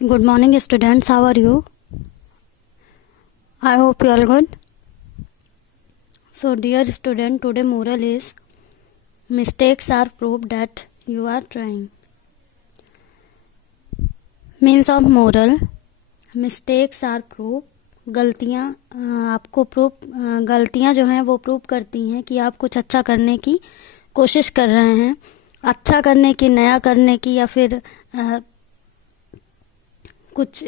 Good morning, students. How are you? I hope you all good. So, dear student, today moral is mistakes are proof that you are trying. Means of moral, mistakes are proof. गलतियाँ आपको गलतियाँ जो हैं वो prove करती हैं कि आप कुछ अच्छा करने की कोशिश कर रहे हैं, अच्छा करने की, नया करने की, या फिर कुछ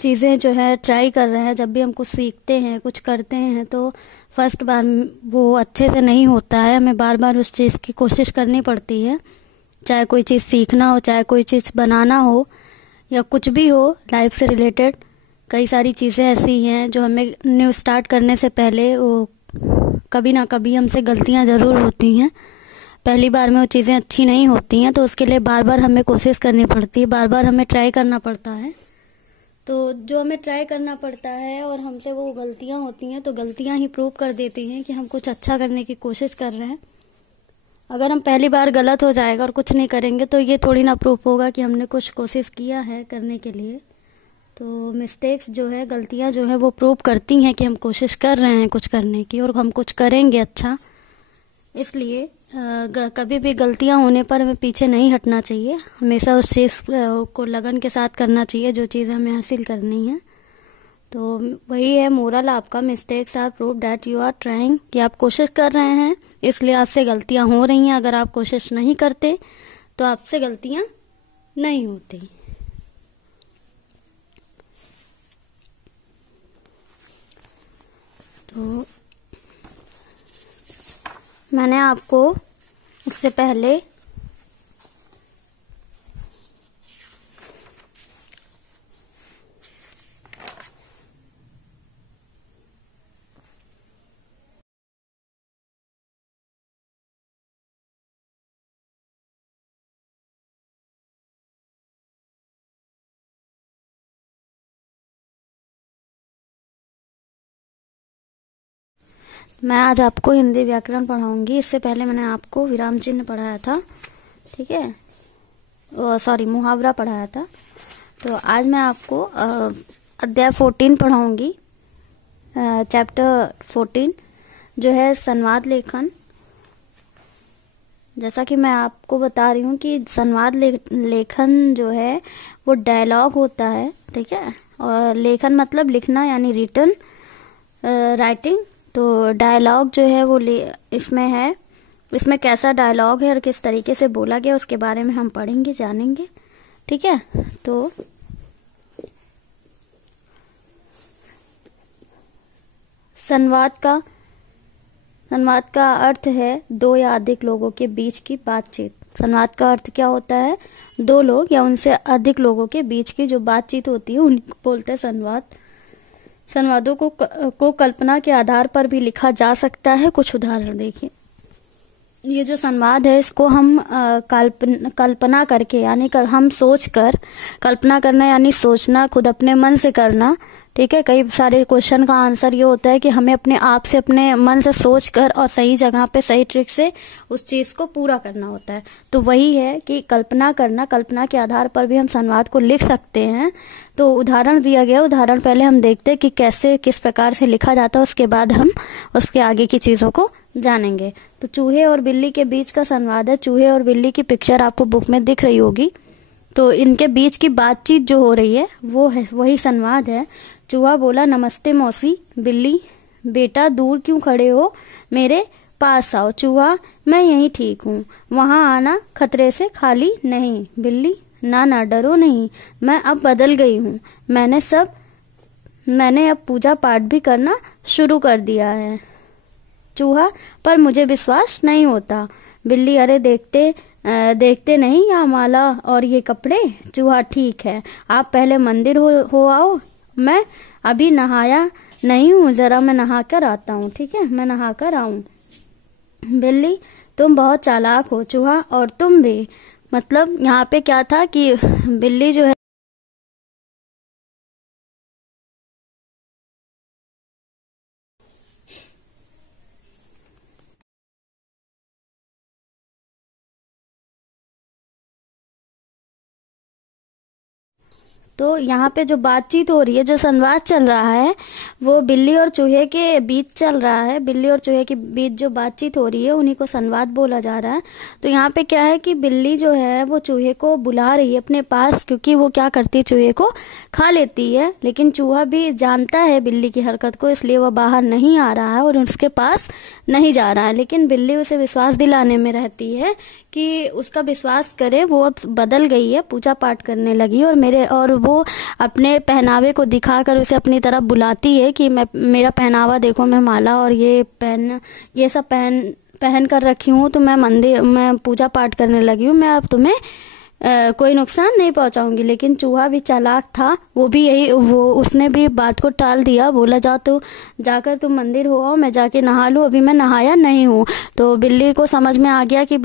चीज़ें जो है ट्राई कर रहे हैं। जब भी हम कुछ सीखते हैं, कुछ करते हैं, तो फर्स्ट बार वो अच्छे से नहीं होता है, हमें बार बार उस चीज़ की कोशिश करनी पड़ती है। चाहे कोई चीज़ सीखना हो, चाहे कोई चीज़ बनाना हो, या कुछ भी हो लाइफ से रिलेटेड। कई सारी चीज़ें ऐसी हैं जो हमें न्यू स्टार्ट करने से पहले वो कभी ना कभी हमसे गलतियां ज़रूर होती हैं। पहली बार में वो चीज़ें अच्छी नहीं होती हैं, तो उसके लिए बार बार हमें कोशिश करनी पड़ती है, बार बार हमें ट्राई करना पड़ता है। तो जो हमें ट्राई करना पड़ता है और हमसे वो गलतियां होती हैं, तो गलतियां ही प्रूव कर देती हैं कि हम कुछ अच्छा करने की कोशिश कर रहे हैं। अगर हम पहली बार गलत हो जाएगा और कुछ नहीं करेंगे, तो ये थोड़ी ना प्रूफ होगा कि हमने कुछ कोशिश किया है करने के लिए। तो मिस्टेक्स जो है, गलतियां जो है, वो प्रूव करती हैं कि हम कोशिश कर रहे हैं कुछ करने की और हम कुछ करेंगे अच्छा। इसलिए कभी भी गलतियां होने पर हमें पीछे नहीं हटना चाहिए, हमेशा उस चीज़ को लगन के साथ करना चाहिए जो चीज़ हमें हासिल करनी है। तो वही है मोरल आपका, mistakes are prove that you are trying, कि आप कोशिश कर रहे हैं, इसलिए आपसे गलतियां हो रही हैं। अगर आप कोशिश नहीं करते तो आपसे गलतियां नहीं होती। तो मैंने आपको इससे पहले मैं आज आपको हिंदी व्याकरण पढ़ाऊंगी। इससे पहले मैंने आपको विराम चिन्ह पढ़ाया था, ठीक है, सॉरी मुहावरा पढ़ाया था। तो आज मैं आपको अध्याय 14 पढ़ाऊंगी, चैप्टर 14 जो है संवाद लेखन। जैसा कि मैं आपको बता रही हूँ कि संवाद लेखन जो है वो डायलॉग होता है, ठीक है। और लेखन मतलब लिखना, यानी रिटन राइटिंग। तो डायलॉग जो है वो इसमें है, इसमें कैसा डायलॉग है और किस तरीके से बोला गया उसके बारे में हम पढ़ेंगे, जानेंगे, ठीक है। तो संवाद का अर्थ है दो या अधिक लोगों के बीच की बातचीत। संवाद का अर्थ क्या होता है? दो लोग या उनसे अधिक लोगों के बीच की जो बातचीत होती है उनको बोलते हैं संवाद। संवादों को कल्पना के आधार पर भी लिखा जा सकता है। कुछ उदाहरण देखिए। ये जो संवाद है इसको हम कल्पना करके, यानी हम सोच कर, कल्पना करना यानी सोचना, खुद अपने मन से करना, ठीक है। कई सारे क्वेश्चन का आंसर ये होता है कि हमें अपने आप से, अपने मन से सोच कर और सही जगह पे सही ट्रिक से उस चीज को पूरा करना होता है। तो वही है कि कल्पना करना, कल्पना के आधार पर भी हम संवाद को लिख सकते हैं। तो उदाहरण दिया गया, उदाहरण पहले हम देखते हैं कि कैसे, किस प्रकार से लिखा जाता है, उसके बाद हम उसके आगे की चीजों को जानेंगे। तो चूहे और बिल्ली के बीच का संवाद है। चूहे और बिल्ली की पिक्चर आपको बुक में दिख रही होगी। तो इनके बीच की बातचीत जो हो रही है वो है, वही संवाद है। चूहा बोला, नमस्ते मौसी। बिल्ली, बेटा दूर क्यों खड़े हो, मेरे पास आओ। चूहा, मैं यहीं ठीक हूँ, वहां आना खतरे से खाली नहीं। बिल्ली, ना डरो नहीं, मैं अब बदल गई हूँ, मैंने अब पूजा पाठ भी करना शुरू कर दिया है। चूहा, पर मुझे विश्वास नहीं होता। बिल्ली, अरे देखते नहीं यहाँ माला और ये कपड़े। चूहा, ठीक है, आप पहले मंदिर हो आओ, मैं अभी नहाया नहीं हूँ, जरा मैं नहा कर आता हूँ, ठीक है, मैं नहा कर आऊं। बिल्ली, तुम बहुत चालाक हो। चूहा, और तुम भी। मतलब यहाँ पे क्या था कि बिल्ली जो है तो यहाँ पे जो बातचीत हो रही है, जो संवाद चल रहा है, वो बिल्ली और चूहे के बीच चल रहा है। बिल्ली और चूहे के बीच जो बातचीत हो रही है उन्हीं को संवाद बोला जा रहा है। तो यहाँ पे क्या है कि बिल्ली जो है वो चूहे को बुला रही है अपने पास, क्योंकि वो क्या करती है, चूहे को खा लेती है। लेकिन चूहा भी जानता है बिल्ली की हरकत को, इसलिए वो बाहर नहीं आ रहा है और उसके पास नहीं जा रहा है। लेकिन बिल्ली उसे विश्वास दिलाने में रहती है कि उसका विश्वास करे, वो अब बदल गई है, पूजा पाठ करने लगी और वो अपने पहनावे को दिखाकर उसे अपनी तरफ बुलाती है कि मेरा पहनावा देखो, मैं माला और ये सब पहन कर रखी हूँ, तो मैं पूजा पाठ करने लगी हूँ, मैं अब तुम्हें कोई नुकसान नहीं पहुंचाऊंगी। लेकिन चूहा भी चालाक था, उसने भी बात को टाल दिया, बोला जाकर तुम मंदिर हो आओ, मैं जाके नहा लूं, अभी मैं नहाया नहीं हूँ। तो बिल्ली को समझ में आ गया कि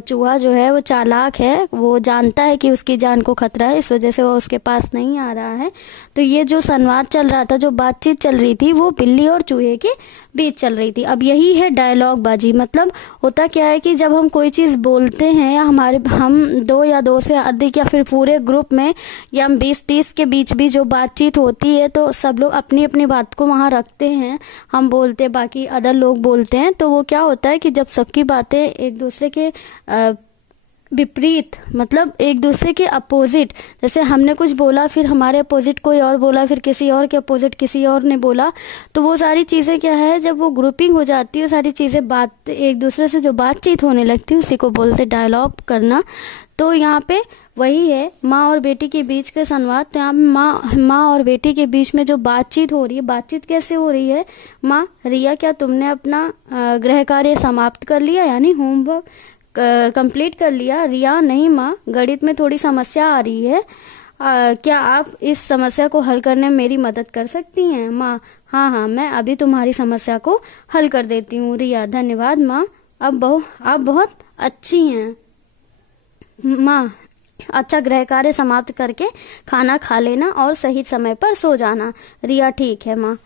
चूहा जो है वो चालाक है, वो जानता है कि उसकी जान को खतरा है, इस वजह से वो उसके पास नहीं आ रहा है। तो ये जो संवाद चल रहा था, जो बातचीत चल रही थी, वो बिल्ली और चूहे के बीच चल रही थी। अब यही है डायलॉग बाजी। मतलब होता क्या है कि जब हम कोई चीज बोलते हैं या हम 2 या 2 से अधिक या फिर पूरे ग्रुप में या 20-30 के बीच भी जो बातचीत होती है, तो सब लोग अपनी अपनी बात को वहां रखते हैं, हम बोलते, बाकी अदर लोग बोलते हैं। तो वो क्या होता है कि जब सबकी बातें एक दूसरे के विपरीत, मतलब एक दूसरे के अपोजिट, जैसे हमने कुछ बोला फिर हमारे अपोजिट कोई और बोला, फिर किसी और के अपोजिट किसी और ने बोला, तो वो सारी चीजें क्या है, जब वो ग्रुपिंग हो जाती है, सारी चीजें बात एक दूसरे से जो बातचीत होने लगती है, उसी को बोलते डायलॉग करना। तो यहाँ पे वही है माँ और बेटी के बीच के संवाद। तो यहाँ माँ और बेटी के बीच में जो बातचीत हो रही है, बातचीत कैसे हो रही है, माँ रिया क्या तुमने अपना गृह कार्य समाप्त कर लिया, यानी होमवर्क कंप्लीट कर लिया। रिया नहीं माँ, गणित में थोड़ी समस्या आ रही है, क्या आप इस समस्या को हल करने में मेरी मदद कर सकती हैं। माँ हाँ, मैं अभी तुम्हारी समस्या को हल कर देती हूँ। रिया धन्यवाद माँ, आप बहुत अच्छी हैं। माँ अच्छा, गृह कार्य समाप्त करके खाना खा लेना और सही समय पर सो जाना। रिया ठीक है माँ।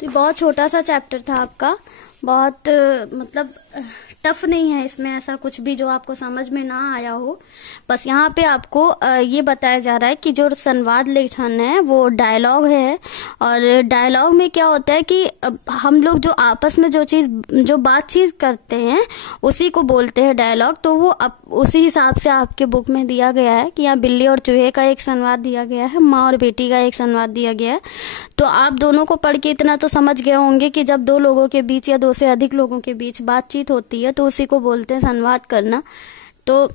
तो बहुत छोटा सा चैप्टर था आपका, बहुत मतलब टफ नहीं है इसमें ऐसा कुछ भी जो आपको समझ में ना आया हो। बस यहाँ पे आपको ये बताया जा रहा है कि जो संवाद लेखन है वो डायलॉग है, और डायलॉग में क्या होता है कि हम लोग जो आपस में जो बातचीत करते हैं उसी को बोलते हैं डायलॉग। तो वो उसी हिसाब से आपके बुक में दिया गया है कि यहाँ बिल्ली और चूहे का एक संवाद दिया गया है, माँ और बेटी का एक संवाद दिया गया है। तो आप दोनों को पढ़ के इतना तो समझ गए होंगे कि जब 2 लोगों के बीच या 2 से अधिक लोगों के बीच बातचीत होती है तो उसी को बोलते हैं संवाद करना। तो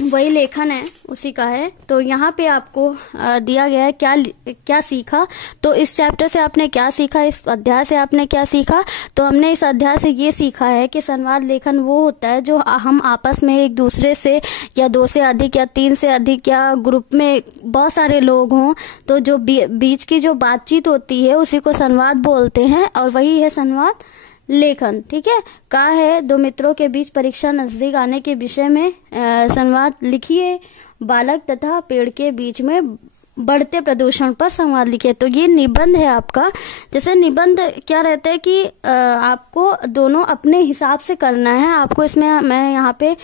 वही लेखन है, उसी का है। तो यहाँ पे आपको दिया गया है क्या सीखा। तो इस चैप्टर से आपने क्या सीखा, इस अध्याय से आपने क्या सीखा। तो हमने इस अध्याय से ये सीखा है कि संवाद लेखन वो होता है जो हम आपस में एक दूसरे से या 2 से अधिक या 3 से अधिक या ग्रुप में बहुत सारे लोग हों, तो जो बीच की जो बातचीत होती है उसी को संवाद बोलते हैं, और वही है संवाद लेखन। ठीक है, कहा है 2 मित्रों के बीच परीक्षा नजदीक आने के विषय में संवाद लिखिए, बालक तथा पेड़ के बीच में बढ़ते प्रदूषण पर संवाद लिखिए। तो ये निबंध है आपका। जैसे निबंध क्या रहता है कि आपको दोनों अपने हिसाब से करना है। आपको इसमें मैं यहाँ पे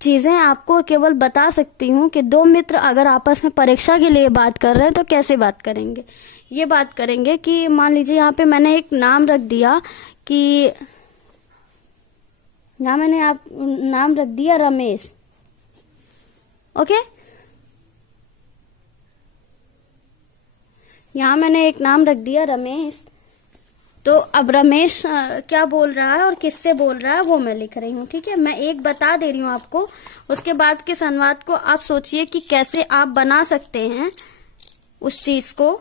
चीजें आपको केवल बता सकती हूँ कि 2 मित्र अगर आपस में परीक्षा के लिए बात कर रहे हैं तो कैसे बात करेंगे। ये बात करेंगे कि मान लीजिए यहाँ पे मैंने एक नाम रख दिया कि यहाँ मैंने नाम रख दिया रमेश। ओके, यहाँ मैंने एक नाम रख दिया रमेश। तो अब रमेश क्या बोल रहा है और किससे बोल रहा है वो मैं लिख रही हूँ। ठीक है, मैं एक बता दे रही हूँ आपको, उसके बाद के संवाद को आप सोचिए कि कैसे आप बना सकते हैं उस चीज को।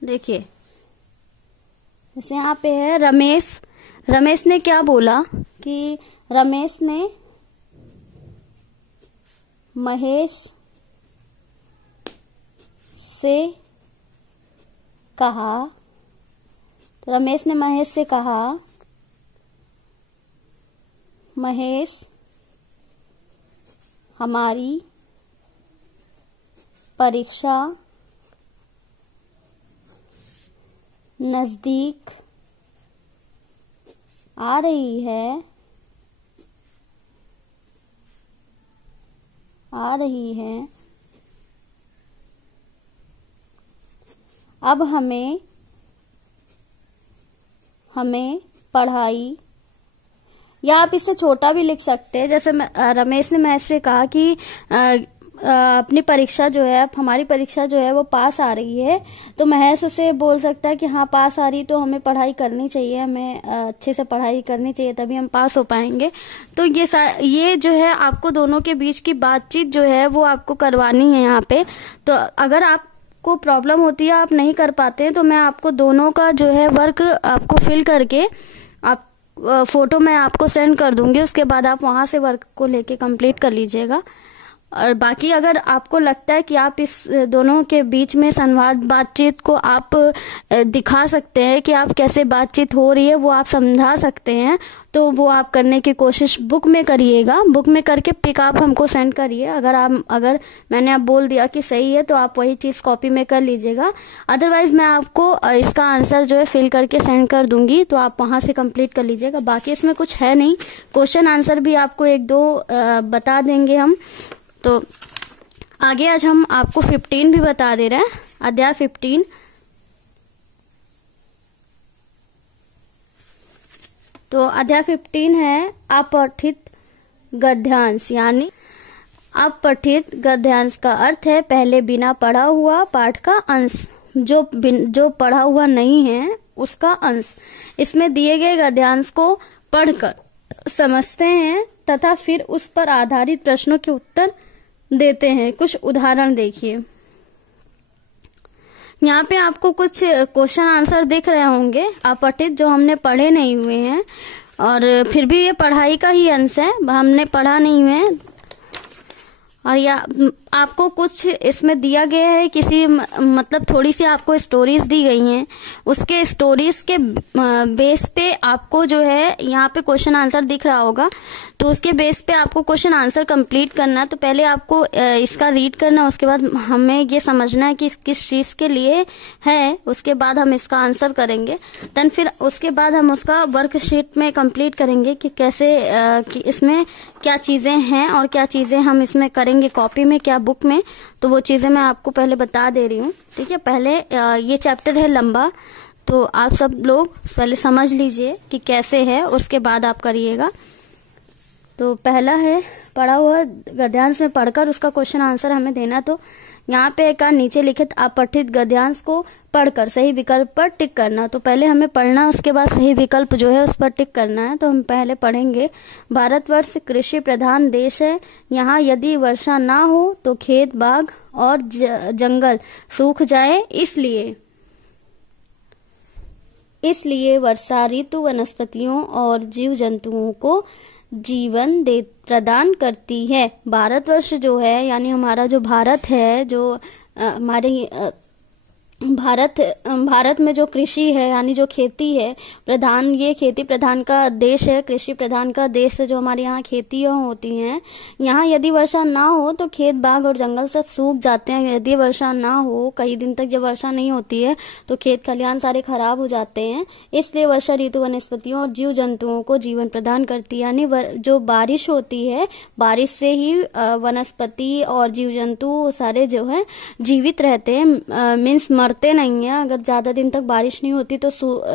देखिए जैसे यहाँ पे है रमेश ने क्या बोला कि रमेश ने महेश से कहा। तो रमेश ने महेश से कहा, महेश हमारी परीक्षा नजदीक आ रही है, आ रही है। अब हमें पढ़ाई, या आप इसे छोटा भी लिख सकते हैं। जैसे रमेश ने महज से कहा कि अपनी परीक्षा जो है, हमारी परीक्षा जो है वो पास आ रही है, तो महज उसे बोल सकता है कि हाँ पास आ रही, तो हमें पढ़ाई करनी चाहिए, हमें अच्छे से पढ़ाई करनी चाहिए, तभी हम पास हो पाएंगे। तो ये जो है आपको दोनों के बीच की बातचीत जो है वो आपको करवानी है यहाँ पे। तो अगर आपको प्रॉब्लम होती है, आप नहीं कर पाते, तो मैं आपको दोनों का जो है वर्क आपको फिल करके आप फोटो मैं आपको सेंड कर दूंगी। उसके बाद आप वहां से वर्क को लेके कंप्लीट कर लीजिएगा। और बाकी अगर आपको लगता है कि आप इस दोनों के बीच में संवाद बातचीत को आप दिखा सकते हैं कि आप कैसे बातचीत हो रही है, वो आप समझा सकते हैं, तो वो आप करने की कोशिश बुक में करिएगा। बुक में करके पिक आप हमको सेंड करिए। अगर मैंने आप बोल दिया कि सही है, तो आप वही चीज कॉपी में कर लीजिएगा। अदरवाइज मैं आपको इसका आंसर जो है फिल करके सेंड कर दूंगी, तो आप वहां से कंप्लीट कर लीजिएगा। बाकी इसमें कुछ है नहीं, क्वेश्चन आंसर भी आपको 1-2 बता देंगे हम। तो आगे आज हम आपको 15 भी बता दे रहे हैं, अध्याय 15। तो अध्याय 15 है अपठित गद्यांश, यानी अपठित गद्यांश का अर्थ है पहले बिना पढ़ा हुआ पाठ का अंश, जो पढ़ा हुआ नहीं है उसका अंश। इसमें दिए गए गद्यांश को पढ़कर समझते हैं तथा फिर उस पर आधारित प्रश्नों के उत्तर देते हैं। कुछ उदाहरण देखिए। यहाँ पे आपको कुछ क्वेश्चन आंसर दिख रहे होंगे अपठित, जो हमने पढ़े नहीं हुए हैं, और फिर भी ये पढ़ाई का ही अंश है, हमने पढ़ा नहीं हुए। और या आपको कुछ इसमें दिया गया है, किसी मतलब थोड़ी सी आपको स्टोरीज दी गई हैं, उसके स्टोरीज के बेस पे आपको जो है यहाँ पे क्वेश्चन आंसर दिख रहा होगा, तो उसके बेस पे आपको क्वेश्चन आंसर कंप्लीट करना है। तो पहले आपको इसका रीड करना, उसके बाद हमें ये समझना है कि किस चीज के लिए है, उसके बाद हम इसका आंसर करेंगे। देन फिर उसके बाद हम उसका वर्कशीट में कंप्लीट करेंगे कि कैसे कि इसमें क्या चीजें हैं और क्या चीजें हम इसमें करेंगे कॉपी में, क्या बुक में। तो वो चीजें मैं आपको पहले बता दे रही हूँ, ठीक है। पहले ये चैप्टर है लंबा, तो आप सब लोग पहले समझ लीजिए कि कैसे है, उसके बाद आप करिएगा। तो पहला है पढ़ा हुआ गद्यांश में पढ़कर उसका क्वेश्चन आंसर हमें देना। तो यहाँ पे एक नीचे लिखित अपठित गद्यांश को पढ़कर सही विकल्प पर टिक करना। तो पहले हमें पढ़ना, उसके बाद सही विकल्प जो है उस पर टिक करना है। तो हम पहले पढ़ेंगे। भारतवर्ष कृषि प्रधान देश है, यहाँ यदि वर्षा ना हो तो खेत बाग और जंगल सूख जाए, इसलिए वर्षा ऋतु वनस्पतियों और जीव जंतुओं को जीवन प्रदान करती है। भारतवर्ष जो है, यानी हमारा जो भारत है, जो हमारे भारत में जो कृषि है, यानी जो खेती है प्रधान, ये खेती प्रधान का देश है, कृषि प्रधान का देश है, जो हमारे यहाँ खेतियां होती हैं। यहाँ यदि वर्षा ना हो तो खेत बाग और जंगल सब सूख जाते हैं। यदि वर्षा ना हो, कई दिन तक जब वर्षा नहीं होती है, तो खेत खलिहान सारे खराब हो जाते हैं। इसलिए वर्षा ऋतु वनस्पतियों और जीव जंतुओं को जीवन प्रदान करती है। यानी जो बारिश होती है, बारिश से ही वनस्पति और जीव जंतु सारे जो है जीवित रहते हैं, मीन्स मरते नहीं है। अगर ज्यादा दिन तक बारिश नहीं होती तो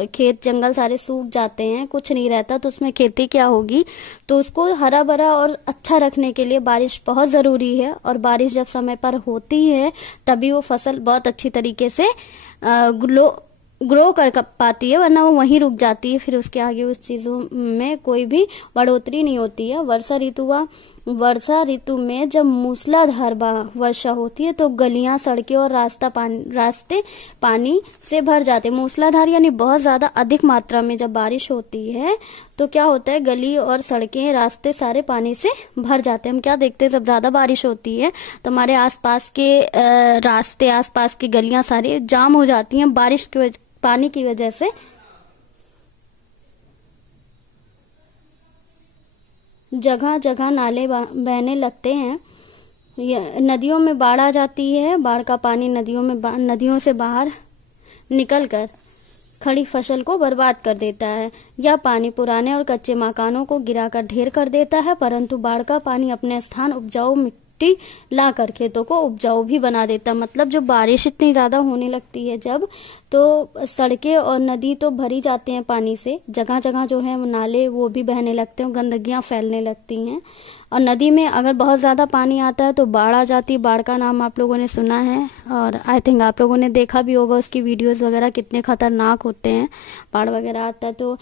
खेत जंगल सारे सूख जाते हैं, कुछ नहीं रहता, तो उसमें खेती क्या होगी। तो उसको हरा भरा और अच्छा रखने के लिए बारिश बहुत जरूरी है, और बारिश जब समय पर होती है तभी वो फसल बहुत अच्छी तरीके से ग्रो कर पाती है, वरना वो वहीं रुक जाती है, फिर उसके आगे उस चीजों में कोई भी बढ़ोतरी नहीं होती है। वर्षा ऋतु में जब मूसलाधार वर्षा होती है तो गलियां, सड़कें और रास्ते पानी से भर जाते हैं। मूसलाधार यानी बहुत ज्यादा अधिक मात्रा में जब बारिश होती है तो क्या होता है, गली और सड़कें, रास्ते सारे पानी से भर जाते हैं। हम क्या देखते हैं, जब ज्यादा बारिश होती है तो हमारे आसपास के रास्ते, आसपास की गलियां सारी जाम हो जाती हैं बारिश की पानी की वजह से। जगह जगह नाले बहने लगते हैं, नदियों में बाढ़ आ जाती है। बाढ़ का पानी नदियों से बाहर निकलकर खड़ी फसल को बर्बाद कर देता है। यह पानी पुराने और कच्चे मकानों को गिराकर ढेर कर देता है, परंतु बाढ़ का पानी अपने स्थान उपजाऊ मिट्टी लाकर खेतों को उपजाऊ भी बना देता है। मतलब जो बारिश इतनी ज्यादा होने लगती है जब, तो सड़कें और नदी तो भरी जाते हैं पानी से, जगह जगह जो है नाले वो भी बहने लगते हैं, गंदगियां फैलने लगती हैं। और नदी में अगर बहुत ज्यादा पानी आता है तो बाढ़ आ जाती है। बाढ़ का नाम आप लोगों ने सुना है और आई थिंक आप लोगों ने देखा भी होगा, उसकी वीडियोस वगैरह कितने खतरनाक होते हैं। बाढ़ वगैरह आता है तो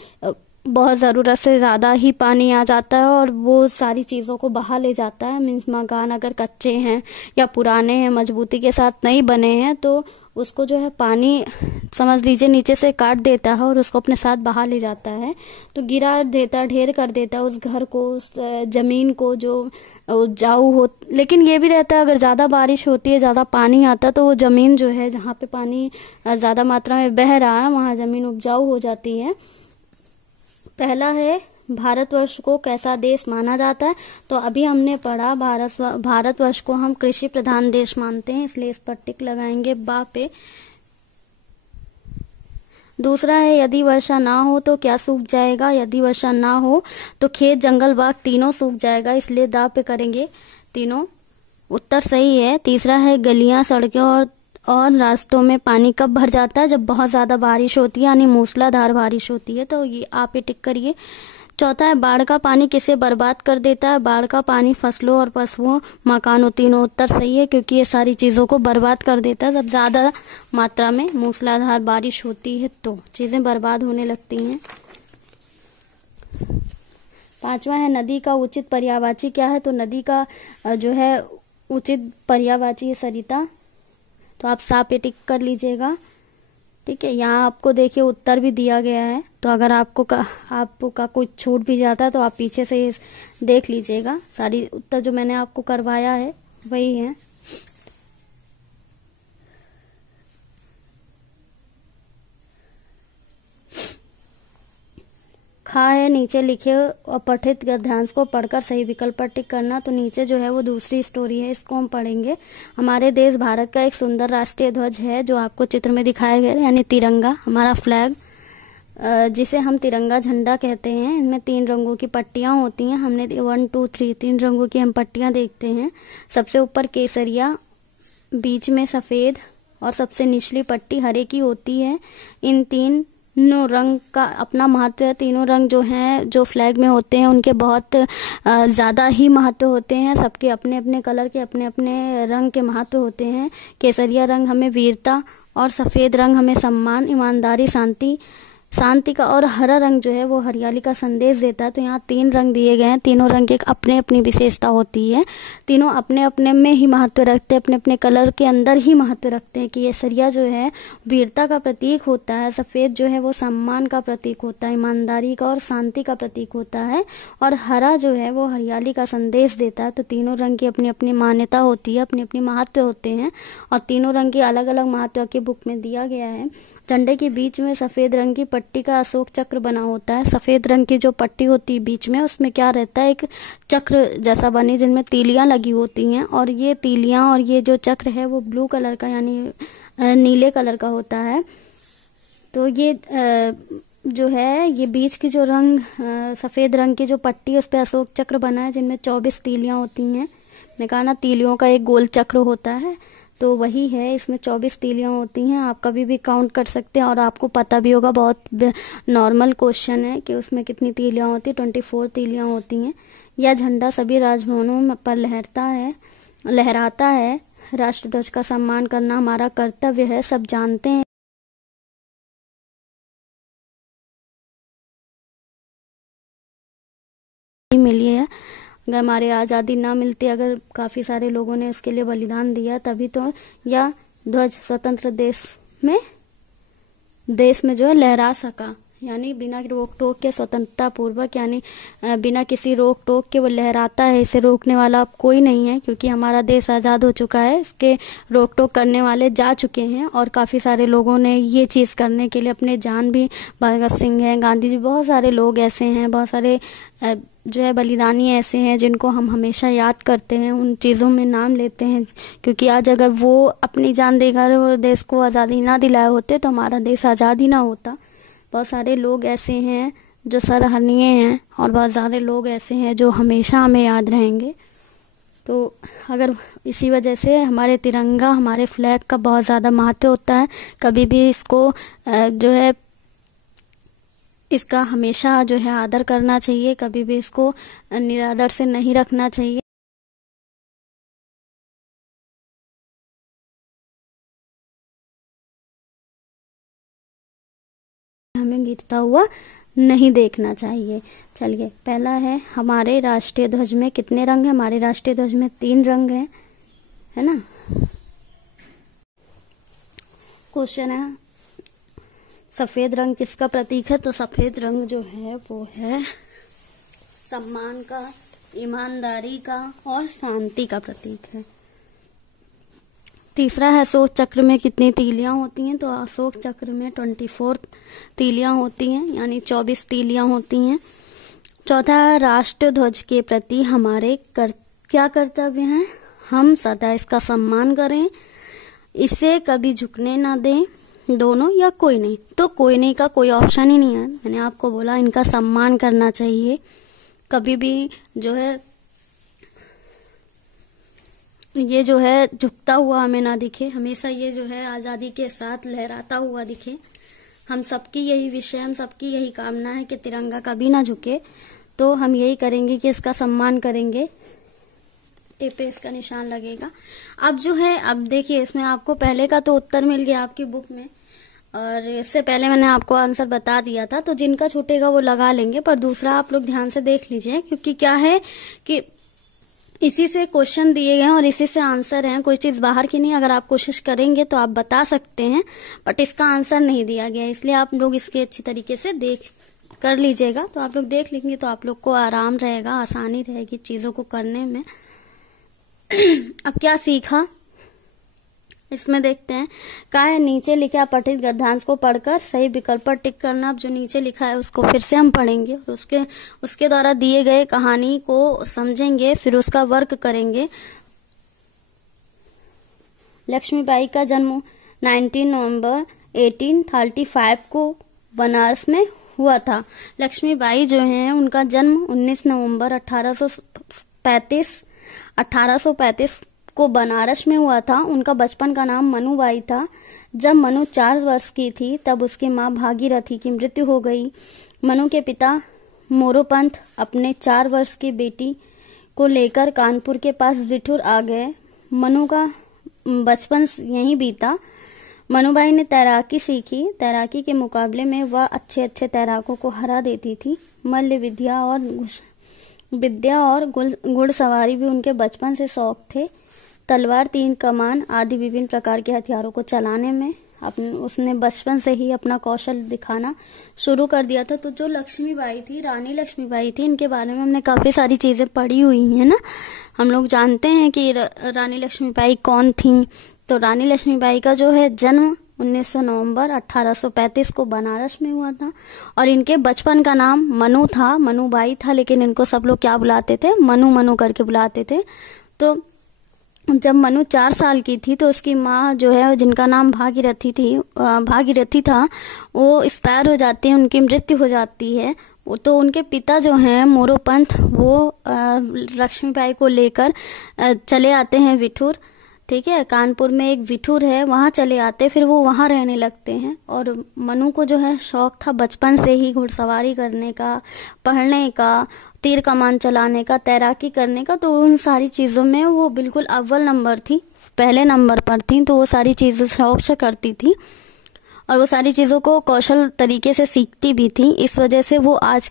बहुत ज़रूरत से ज़्यादा ही पानी आ जाता है और वो सारी चीज़ों को बहा ले जाता है। मीन्स मकान अगर कच्चे हैं या पुराने हैं, मजबूती के साथ नहीं बने हैं, तो उसको जो है पानी समझ लीजिए नीचे से काट देता है और उसको अपने साथ बहा ले जाता है। तो गिरा देता, ढेर कर देता है उस घर को, उस जमीन को जो उपजाऊ हो। लेकिन ये भी रहता है अगर ज़्यादा बारिश होती है, ज़्यादा पानी आता है, तो वो ज़मीन जो है जहाँ पे पानी ज़्यादा मात्रा में बह रहा है वहाँ ज़मीन उपजाऊ हो जाती है। पहला है भारतवर्ष को कैसा देश माना जाता है। तो अभी हमने पढ़ा भारतवर्ष को हम कृषि प्रधान देश मानते हैं, इसलिए इस पर टिक लगाएंगे बा पे। दूसरा है यदि वर्षा ना हो तो क्या सूख जाएगा। यदि वर्षा ना हो तो खेत जंगल बाग तीनों सूख जाएगा, इसलिए दा पे करेंगे तीनों। उत्तर सही है। तीसरा है गलियां सड़कें और रास्तों में पानी कब भर जाता है, जब बहुत ज्यादा बारिश होती है, यानी मूसलाधार बारिश होती है। तो ये आप ही टिक करिए। चौथा है बाढ़ का पानी किसे बर्बाद कर देता है। बाढ़ का पानी फसलों और पशुओं, मकानों, तीनों। उत्तर सही है, क्योंकि ये सारी चीजों को बर्बाद कर देता है। जब ज्यादा मात्रा में मूसलाधार बारिश होती है तो चीजें बर्बाद होने लगती हैं। पांचवा है नदी का उचित पर्यायवाची क्या है। तो नदी का जो है उचित पर्यायवाची है सरिता। तो आप सा पे टिक कर लीजिएगा। ठीक है, यहाँ आपको देखिए उत्तर भी दिया गया है, तो अगर आपका कोई छूट भी जाता है तो आप पीछे से देख लीजिएगा। सारी उत्तर जो मैंने आपको करवाया है वही है। खा है नीचे लिखे और पठित गद्यांश को पढ़कर सही विकल्प पर टिक करना। तो नीचे जो है वो दूसरी स्टोरी है, इसको हम पढ़ेंगे। हमारे देश भारत का एक सुंदर राष्ट्रीय ध्वज है जो आपको चित्र में दिखाया गया है, यानी तिरंगा, हमारा फ्लैग, जिसे हम तिरंगा झंडा कहते हैं। इनमें 3 रंगों की पट्टियां होती हैं। हमने 1 2 3 3 रंगों की हम पट्टियां देखते हैं। सबसे ऊपर केसरिया, बीच में सफेद और सबसे निचली पट्टी हरे की होती है। इन तीनों रंग का अपना महत्व है। तीनों रंग जो हैं, जो फ्लैग में होते हैं, उनके बहुत ज्यादा ही महत्व होते हैं। सबके अपने अपने कलर के अपने अपने रंग के महत्व होते हैं। केसरिया रंग हमें वीरता और सफेद रंग हमें सम्मान, ईमानदारी, शांति का, और हरा रंग जो है वो हरियाली का संदेश देता है। तो यहाँ 3 रंग दिए गए हैं। तीनों रंग की अपने अपनी विशेषता होती है। तीनों अपने अपने में ही महत्व रखते हैं, अपने अपने कलर के अंदर ही महत्व रखते हैं। कि केसरिया जो है वीरता का प्रतीक होता है, सफेद जो है वो सम्मान का प्रतीक होता है, ईमानदारी का और शांति का प्रतीक होता है, और हरा जो है वो हरियाली का संदेश देता है। तो तीनों रंग की अपनी अपनी मान्यता होती है, अपने अपने महत्व होते हैं, और तीनों रंग की अलग अलग महत्व की बुक में दिया गया है। झंडे के बीच में सफेद रंग की पट्टी का अशोक चक्र बना होता है। सफेद रंग की जो पट्टी होती है बीच में, उसमें क्या रहता है, एक चक्र जैसा बनी जिनमें तीलियां लगी होती हैं, और ये तीलियां और ये जो चक्र है वो ब्लू कलर का यानी नीले कलर का होता है। तो ये जो है ये बीच की जो रंग सफेद रंग की जो पट्टी है उस पर अशोक चक्र बना है, जिनमें 24 तीलियां होती हैं। मैंने कहा ना तीलियों का एक गोल चक्र होता है, तो वही है, इसमें 24 तीलियां होती हैं। आप कभी भी काउंट कर सकते हैं और आपको पता भी होगा, बहुत नॉर्मल क्वेश्चन है कि उसमें कितनी तीलियां होती हैं। 24 तीलियां होती हैं। यह झंडा सभी राजभवनों पर लहराता है। राष्ट्रध्वज का सम्मान करना हमारा कर्तव्य है, सब जानते हैं। मिली है, अगर हमारी आज़ादी ना मिलती, अगर काफ़ी सारे लोगों ने उसके लिए बलिदान दिया, तभी तो यह ध्वज स्वतंत्र देश में जो है लहरा सका, यानी बिना रोक टोक के, स्वतंत्रता पूर्वक, यानी बिना किसी रोक टोक के वो लहराता है। इसे रोकने वाला अब कोई नहीं है, क्योंकि हमारा देश आज़ाद हो चुका है। इसके रोक टोक करने वाले जा चुके हैं, और काफ़ी सारे लोगों ने ये चीज़ करने के लिए अपने जान भी, भगत सिंह हैं, गांधी जी, बहुत सारे लोग ऐसे हैं, बहुत सारे जो है बलिदानी ऐसे हैं जिनको हम हमेशा याद करते हैं, उन चीज़ों में नाम लेते हैं। क्योंकि आज अगर वो अपनी जान देकर देश को आज़ादी ना दिलाए होते तो हमारा देश आज़ाद ही ना होता। बहुत सारे लोग ऐसे हैं जो सराहनीय हैं और बहुत सारे लोग ऐसे हैं जो हमेशा हमें याद रहेंगे। तो अगर इसी वजह से हमारे तिरंगा, हमारे फ्लैग का बहुत ज़्यादा महत्व होता है। कभी भी इसको जो है इसका हमेशा जो है आदर करना चाहिए, कभी भी इसको निरादर से नहीं रखना चाहिए। हमें गिरता हुआ नहीं देखना चाहिए। चलिए, पहला है हमारे राष्ट्रीय ध्वज में कितने रंग हैं? हमारे राष्ट्रीय ध्वज में 3 रंग हैं, है ना। क्वेश्चन है सफेद रंग किसका प्रतीक है? तो सफेद रंग जो है वो है सम्मान का, ईमानदारी का और शांति का प्रतीक है। तीसरा है अशोक चक्र में कितनी तीलियां होती हैं? तो अशोक चक्र में 24 तीलियां होती हैं, यानी 24 तीलियां होती हैं। चौथा है राष्ट्र ध्वज के प्रति हमारे क्या कर्तव्य हैं? हम सदा इसका सम्मान करें, इसे कभी झुकने ना दें, दोनों या कोई नहीं। तो कोई नहीं का कोई ऑप्शन ही नहीं है। मैंने आपको बोला इनका सम्मान करना चाहिए, कभी भी जो है ये जो है झुकता हुआ हमें ना दिखे, हमेशा ये जो है आजादी के साथ लहराता हुआ दिखे। हम सबकी यही विषय, हम सबकी यही कामना है कि तिरंगा कभी ना झुके। तो हम यही करेंगे कि इसका सम्मान करेंगे। ए पे इसका निशान लगेगा। अब जो है, अब देखिए इसमें आपको पहले का तो उत्तर मिल गया आपकी बुक में, और इससे पहले मैंने आपको आंसर बता दिया था। तो जिनका छूटेगा वो लगा लेंगे, पर दूसरा आप लोग ध्यान से देख लीजिए, क्योंकि क्या है कि इसी से क्वेश्चन दिए गए हैं और इसी से आंसर है, कोई चीज बाहर की नहीं। अगर आप कोशिश करेंगे तो आप बता सकते हैं, बट इसका आंसर नहीं दिया गया, इसलिए आप लोग इसके अच्छी तरीके से देख कर लीजिएगा। तो आप लोग देख लेंगे तो आप लोग को आराम रहेगा, आसानी रहेगी चीजों को करने में। अब क्या सीखा इसमें देखते हैं। क्या है, नीचे लिखे अपठित गद्यांश को पढ़कर सही विकल्प पर टिक करना। अब जो नीचे लिखा है उसको फिर से हम पढ़ेंगे और उसके द्वारा दिए गए कहानी को समझेंगे, फिर उसका वर्क करेंगे। लक्ष्मीबाई का जन्म 19 नवंबर 1835 को बनारस में हुआ था। लक्ष्मीबाई जो है उनका जन्म 19 नवंबर 1835 को बनारस में हुआ था। उनका बचपन का नाम मनुबाई था। जब मनु 4 वर्ष की थी तब उसकी मां भागीरथी की मृत्यु हो गई। मनु के पिता मोरोपंत अपने 4 वर्ष की बेटी को लेकर कानपुर के पास बिठूर आ गए। मनु का बचपन यहीं बीता। मनुबाई ने तैराकी सीखी। तैराकी के मुकाबले में वह अच्छे तैराकों को हरा देती थी। मल्ल विद्या और घुड़सवारी भी उनके बचपन से शौक थे। तलवार, तीर कमान आदि विभिन्न प्रकार के हथियारों को चलाने में उसने बचपन से ही अपना कौशल दिखाना शुरू कर दिया था। तो जो लक्ष्मीबाई थी, रानी लक्ष्मीबाई थी, इनके बारे में हमने काफी सारी चीजें पढ़ी हुई है ना। हम लोग जानते हैं कि रानी लक्ष्मीबाई कौन थी। तो रानी लक्ष्मीबाई का जो है जन्म 19 नवंबर 1835 को बनारस में हुआ था और इनके बचपन का नाम मनु था, मनुबाई था, लेकिन इनको सब लोग क्या बुलाते थे? मनु मनु करके बुलाते थे। तो जब मनु 4 साल की थी तो उसकी माँ जो है, जिनका नाम भागीरथी था, वो एक्सपायर हो जाती है, उनकी मृत्यु हो जाती है। तो उनके पिता जो हैं मोरोपंत, वो लक्ष्मीबाई को लेकर चले आते हैं बिठूर। ठीक है, कानपुर में एक बिठूर है, वहां चले आते, फिर वो वहां रहने लगते हैं। और मनु को जो है शौक था बचपन से ही घुड़सवारी करने का, पढ़ने का, तीर कमान चलाने का, तैराकी करने का। तो उन सारी चीजों में वो बिल्कुल अव्वल नंबर थी, पहले नंबर पर थी। तो वो सारी चीजें शौक से करती थी और वो सारी चीजों को कौशल तरीके से सीखती भी थी। इस वजह से वो आज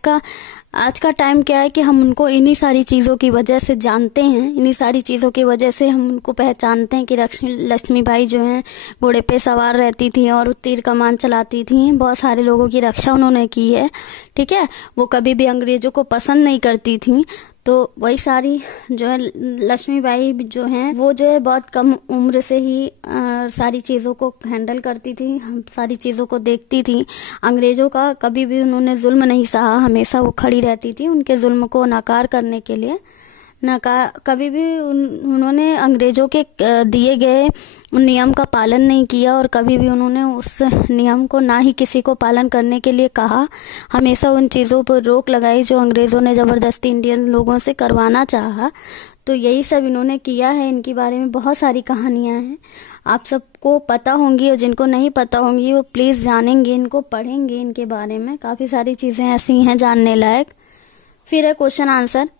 का टाइम क्या है कि हम उनको इन्हीं सारी चीजों की वजह से जानते हैं, इन्हीं सारी चीजों की वजह से हम उनको पहचानते हैं कि लक्ष्मीबाई जो है घोड़े पे सवार रहती थी और तीर कमान चलाती थी। बहुत सारे लोगों की रक्षा उन्होंने की है। ठीक है, वो कभी भी अंग्रेजों को पसंद नहीं करती थी। तो वही सारी जो है लक्ष्मीबाई जो हैं, वो जो है बहुत कम उम्र से ही सारी चीज़ों को हैंडल करती थी, हम सारी चीज़ों को देखती थी। अंग्रेजों का कभी भी उन्होंने जुल्म नहीं सहा, हमेशा वो खड़ी रहती थी उनके जुल्म को नकार करने के लिए। कभी भी उन्होंने अंग्रेजों के दिए गए नियम का पालन नहीं किया और कभी भी उन्होंने उस नियम को ना ही किसी को पालन करने के लिए कहा। हमेशा उन चीज़ों पर रोक लगाई जो अंग्रेज़ों ने ज़बरदस्ती इंडियन लोगों से करवाना चाहा। तो यही सब इन्होंने किया है। इनके बारे में बहुत सारी कहानियां हैं, आप सबको पता होंगी, और जिनको नहीं पता होंगी वो प्लीज़ जानेंगे, इनको पढ़ेंगे। इनके बारे में काफ़ी सारी चीज़ें ऐसी हैं जानने लायक। फिर है क्वेश्चन आंसर।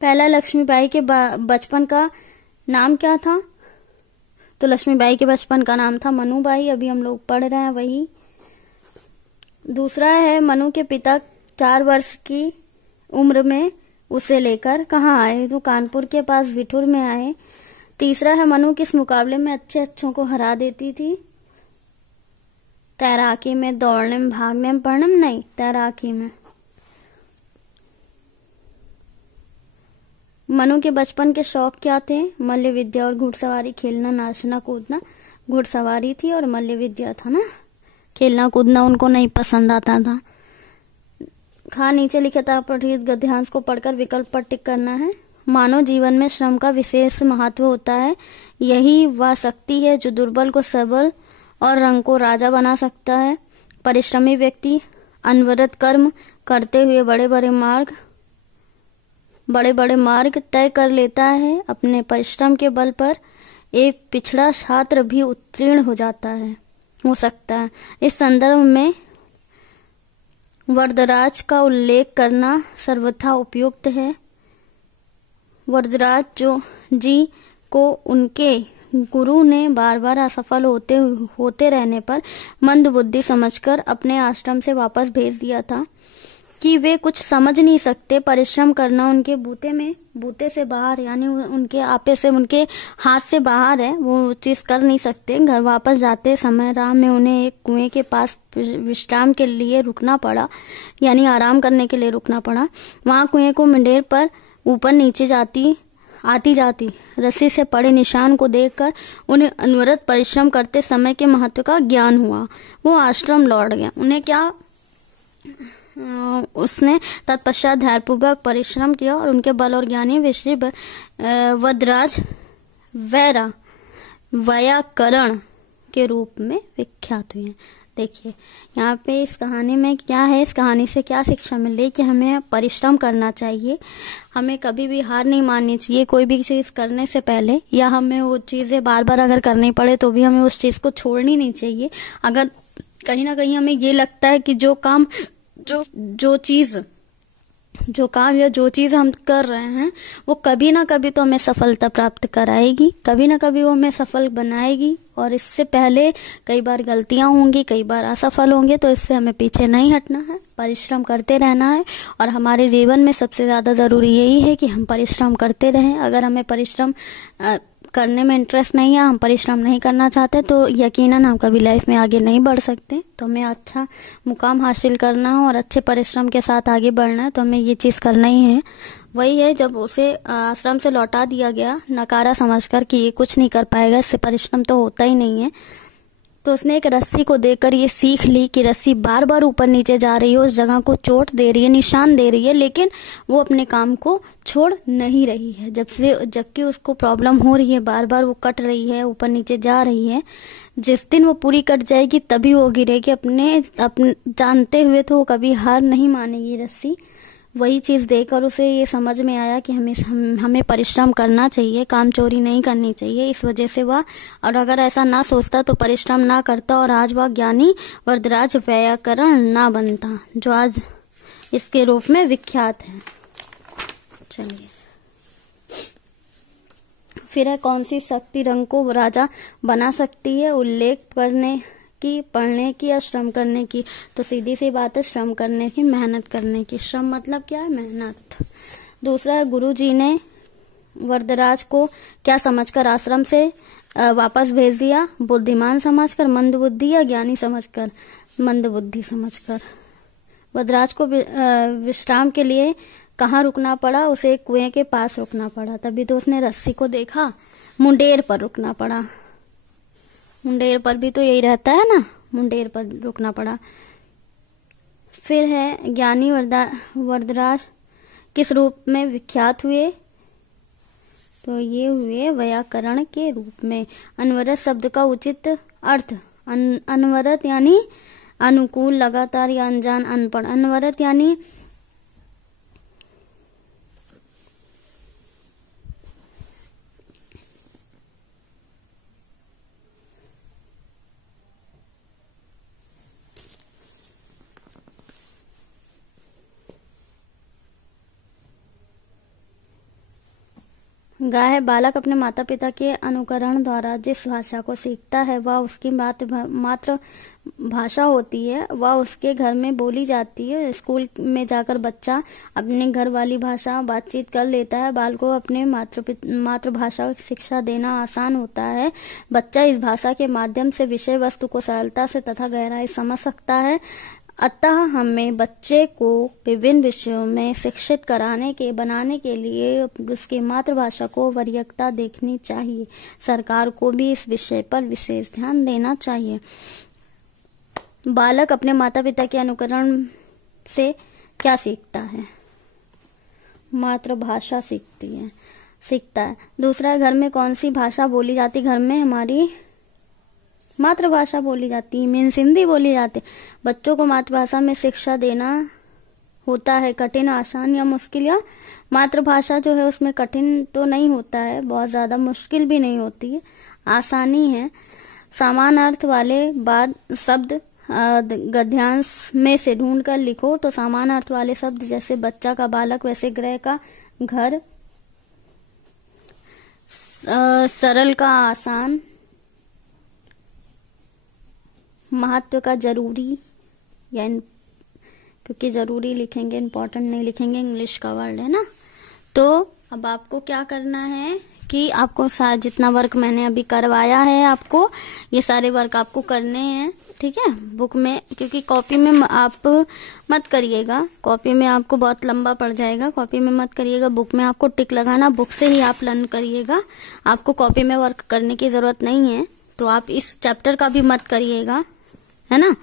पहला, लक्ष्मीबाई के बचपन का नाम क्या था? तो लक्ष्मीबाई के बचपन का नाम था मनुबाई, अभी हम लोग पढ़ रहे हैं वही। दूसरा है, मनु के पिता 4 वर्ष की उम्र में उसे लेकर कहाँ आए? तो कानपुर के पास विठुर में आए। तीसरा है, मनु किस मुकाबले में अच्छों को हरा देती थी? तैराकी में, दौड़ने में, भागने में, पढ़ने में? नहीं, तैराकी में। मनु के बचपन के शौक क्या थे? मल्ल विद्या और घुड़सवारी, खेलना, नाचना, कूदना। घुड़सवारी थी और मल्ल विद्या था ना, खेलना कूदना उनको नहीं पसंद आता था। नीचे लिखे तात्पर्य गद्यांश को पढ़कर विकल्प पर टिक करना है। मानव जीवन में श्रम का विशेष महत्व होता है। यही वह शक्ति है जो दुर्बल को सबल और रंग को राजा बना सकता है। परिश्रमी व्यक्ति अनवरत कर्म करते हुए बड़े बड़े मार्ग तय कर लेता है। अपने परिश्रम के बल पर एक पिछड़ा छात्र भी उत्तीर्ण हो सकता है। इस संदर्भ में वरदराज का उल्लेख करना सर्वथा उपयुक्त है। वरदराज जी को उनके गुरु ने बार बार असफल होते रहने पर मंदबुद्धि समझकर अपने आश्रम से वापस भेज दिया था कि वे कुछ समझ नहीं सकते। परिश्रम करना उनके बूते से बाहर, यानी उनके आपे से, उनके हाथ से बाहर है, वो चीज कर नहीं सकते। घर वापस जाते समय राह में उन्हें एक कुएं के पास विश्राम के लिए रुकना पड़ा, यानी आराम करने के लिए रुकना पड़ा। वहां कुएं को मुंडेर पर ऊपर नीचे आती जाती रस्सी से पड़े निशान को देखकर उन्हें अनवरत परिश्रम करते समय के महत्व का ज्ञान हुआ। वो आश्रम लौट गया। उन्हें क्या उसने तत्पश्चात धैर्यपूर्वक परिश्रम किया और उनके बल और ज्ञानी विषय वरदराज वैयाकरण के रूप में विख्यात हुए हैं। देखिए यहाँ पे इस कहानी में क्या है, इस कहानी से क्या शिक्षा मिल रही है कि हमें परिश्रम करना चाहिए, हमें कभी भी हार नहीं माननी चाहिए कोई भी चीज़ करने से पहले, या हमें वो चीज़ें बार बार अगर करनी पड़े तो भी हमें उस चीज़ को छोड़नी नहीं चाहिए। अगर कहीं ना कहीं हमें ये लगता है कि जो काम या जो चीज़ हम कर रहे हैं वो कभी ना कभी तो हमें सफलता प्राप्त कराएगी, कभी ना कभी वो हमें सफल बनाएगी, और इससे पहले कई बार गलतियां होंगी, कई बार असफल होंगे, तो इससे हमें पीछे नहीं हटना है, परिश्रम करते रहना है। और हमारे जीवन में सबसे ज़्यादा ज़रूरी यही है कि हम परिश्रम करते रहें। अगर हमें परिश्रम करने में इंटरेस्ट नहीं है, हम परिश्रम नहीं करना चाहते, तो यकीनन हम कभी लाइफ में आगे नहीं बढ़ सकते। तो हमें अच्छा मुकाम हासिल करना हो और अच्छे परिश्रम के साथ आगे बढ़ना है, तो हमें ये चीज़ करना ही है। वही है, जब उसे आश्रम से लौटा दिया गया नकारा समझकर कि ये कुछ नहीं कर पाएगा, इससे परिश्रम तो होता ही नहीं है, तो उसने एक रस्सी को देखकर ये सीख ली कि रस्सी बार बार ऊपर नीचे जा रही है, उस जगह को चोट दे रही है, निशान दे रही है, लेकिन वो अपने काम को छोड़ नहीं रही है। जबकि उसको प्रॉब्लम हो रही है, बार बार वो कट रही है, ऊपर नीचे जा रही है। जिस दिन वो पूरी कट जाएगी तभी वो गिरेगी, अपने जानते हुए तो वो कभी हार नहीं मानेगी रस्सी। वही चीज़ देखकर उसे ये समझ में आया कि हमें परिश्रम करना चाहिए, काम चोरी नहीं करनी चाहिए। इस वजह से वह, और अगर ऐसा ना सोचता तो परिश्रम ना करता और आज वह ज्ञानी वरदराज वैयाकरण ना बनता, जो आज इसके रूप में विख्यात है। चलिए फिर है, कौन सी शक्ति रंग को राजा बना सकती है? उल्लेख करने की, पढ़ने की या श्रम करने की? तो सीधी सी बात है, श्रम करने की, मेहनत करने की। श्रम मतलब क्या है? मेहनत। दूसरा है, गुरुजी ने वरदराज को क्या समझकर आश्रम से वापस भेज दिया? बुद्धिमान समझकर, मंदबुद्धि, या ज्ञानी समझकर? मंदबुद्धि समझकर। वरदराज को विश्राम के लिए कहाँ रुकना पड़ा? उसे एक कुएं के पास रुकना पड़ा, तभी तो उसने रस्सी को देखा। मुंडेर पर रुकना पड़ा, मुंडेर पर भी तो यही रहता है ना, मुंडेर पर रुकना पड़ा। फिर है, ज्ञानी वरदराज किस रूप में विख्यात हुए? तो ये हुए व्याकरण के रूप में। अनवरत शब्द का उचित अर्थ, अनवरत यानी अनुकूल, लगातार या अनजान, अनपढ़। अनवरत यानी गाय। बालक अपने माता पिता के अनुकरण द्वारा जिस भाषा को सीखता है वह उसकी मातृ भाषा होती है, वह उसके घर में बोली जाती है। स्कूल में जाकर बच्चा अपने घर वाली भाषा बातचीत कर लेता है। बाल को अपने मातृभाषा की शिक्षा देना आसान होता है। बच्चा इस भाषा के माध्यम से विषय वस्तु को सरलता से तथा गहराई समझ सकता है। अतः हमें बच्चे को विभिन्न विषयों में शिक्षित बनाने के लिए उसकी मातृभाषा को वरीयता देखनी चाहिए। सरकार को भी इस विषय पर विशेष ध्यान देना चाहिए। बालक अपने माता पिता के अनुकरण से क्या सीखता है? मातृभाषा सीखता है। दूसरा, घर में कौन सी भाषा बोली जाती? घर में हमारी मातृभाषा बोली जाती है, मीन्स हिंदी बोली जाती है। बच्चों को मातृभाषा में शिक्षा देना होता है। कठिन, आसान या मुश्किल? या मातृभाषा जो है उसमें कठिन तो नहीं होता है, बहुत ज्यादा मुश्किल भी नहीं होती है, आसानी है। समान अर्थ वाले बाद शब्द गद्यांश में से ढूंढकर लिखो। तो समान अर्थ वाले शब्द जैसे बच्चा का बालक, वैसे गृह का घर, सरल का आसान, महत्व का जरूरी, या क्योंकि जरूरी लिखेंगे, इंपॉर्टेंट नहीं लिखेंगे, इंग्लिश का वर्ड है ना। तो अब आपको क्या करना है कि आपको जितना वर्क मैंने अभी करवाया है, आपको ये सारे वर्क आपको करने हैं, ठीक है। बुक में, क्योंकि कॉपी में आप मत करिएगा, कॉपी में आपको बहुत लंबा पड़ जाएगा, कॉपी में मत करिएगा। बुक में आपको टिक लगाना, बुक से ही आप लर्न करिएगा। आपको कॉपी में वर्क करने की जरूरत नहीं है। तो आप इस चैप्टर का भी मत करिएगा, है ना।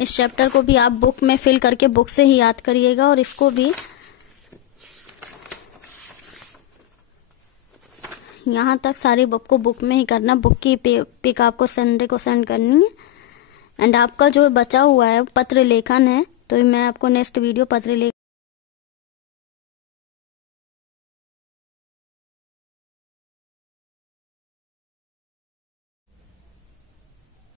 इस चैप्टर को भी आप बुक में फिल करके बुक से ही याद करिएगा। और इसको भी यहाँ तक सारी बुक को बुक में ही करना। बुक की पिक आपको संडे को सेंड करनी है। एंड आपका जो बचा हुआ है पत्र लेखन है, तो मैं आपको नेक्स्ट वीडियो पत्र लेखन